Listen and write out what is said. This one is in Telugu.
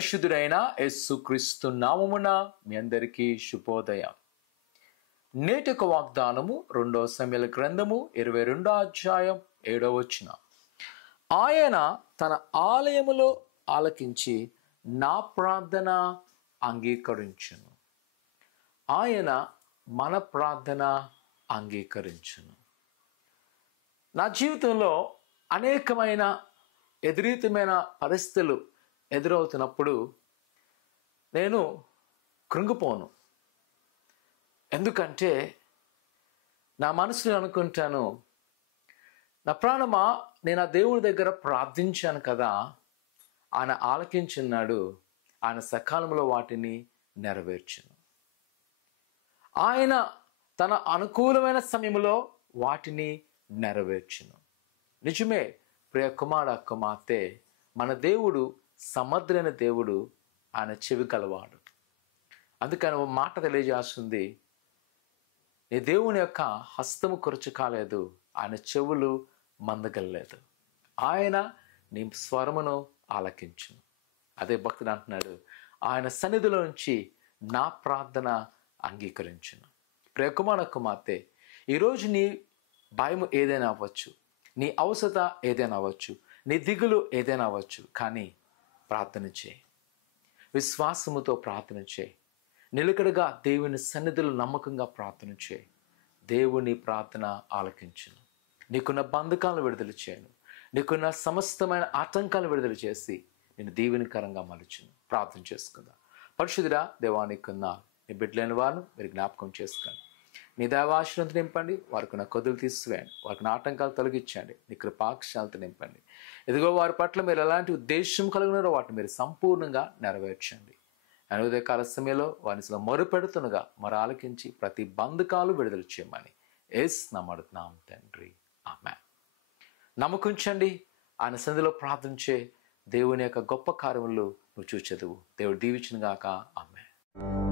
పరిశుద్ధుడైన యేసుక్రీస్తు నామమున మీ అందరికీ శుభోదయం. నేటి యొక్క వాగ్దానము 2 సమూయేలు గ్రంథము 22వ అధ్యాయం 7వ వచనం. ఆయన తన ఆలయములో ఆలకించి నా ప్రార్థన అంగీకరించును. ఆయన మన ప్రార్థన అంగీకరించును. నా జీవితంలో అనేకమైన ఎదురీతమైన పరిస్థితులు ఎదురవుతున్నప్పుడు నేను కృంగిపోను. ఎందుకంటే నా మనసులో అనుకుంటాను, నా ప్రాణమా, నేను ఆ దేవుడి దగ్గర ప్రార్థించాను కదా, ఆయన ఆలకించున్నాడు, ఆయన సకాలంలో వాటిని నెరవేర్చును. ఆయన తన అనుకూలమైన సమయంలో వాటిని నెరవేర్చును. నిజమే ప్రియ కుమార కుమార్తె, మన దేవుడు సమర్థులైన దేవుడు, ఆయన చెవి కలవాడు. అందుకని ఒక మాట తెలియజేస్తుంది, నీ దేవుని యొక్క హస్తము కొరచు కాలేదు, ఆయన చెవులు మందగలలేదు, ఆయన నీ స్వరమును ఆలకించును. అదే భక్తుడు అంటున్నాడు, ఆయన సన్నిధిలో నుంచి నా ప్రార్థన అంగీకరించును. ప్రియ కుమార కుమార్తె, ఈరోజు నీ భయం ఏదైనా అవ్వచ్చు, నీ అవసరత ఏదైనా అవ్వచ్చు, నీ దిగులు ఏదైనా అవ్వచ్చు, కానీ ప్రార్థన చేయి, విశ్వాసముతో ప్రార్థన చేయి, నిలకడగా దేవుని సన్నిధిలో నమ్మకంగా ప్రార్థన చేయి. దేవుని ప్రార్థన ఆలకించును. నీకున్న బంధకాలను విడుదల చేయను, నీకున్న సమస్తమైన ఆటంకాలను విడుదల చేసి నేను దీవెనకరంగా మలుచును. ప్రార్థన చేసుకుందాం. పరిశుద్ధుడా దేవానికున్న నీ బిడ్డలైన వారిని మీరు జ్ఞాపకం చేసుకోండి. నీ దైవాశీర్వాదంతో నింపండి. వారికి నా కొదులు తీసివేయండి, వారికి నా ఆటంకాలు తొలగించండి, నీ కృపాక్షాలతో నింపండి. ఇదిగో వారి పట్ల మీరు ఎలాంటి ఉద్దేశం కలిగినారో వాటిని మీరు సంపూర్ణంగా నెరవేర్చండి. ఆయన ఉదయకాల సమయంలో వారిని మొరుపెడుతునగా మరి ఆలకించి ప్రతి బంధకాలు విడుదల చేయమని యేసు నామమున తండ్రి, ఆమేన్. నమ్మకంచండి, ఆయన సన్నిధిలో ప్రార్థించే దేవుని యొక్క గొప్ప కార్యములు నువ్వు చూచెదవు. దేవుడు దీవించును గాక. ఆమేన్.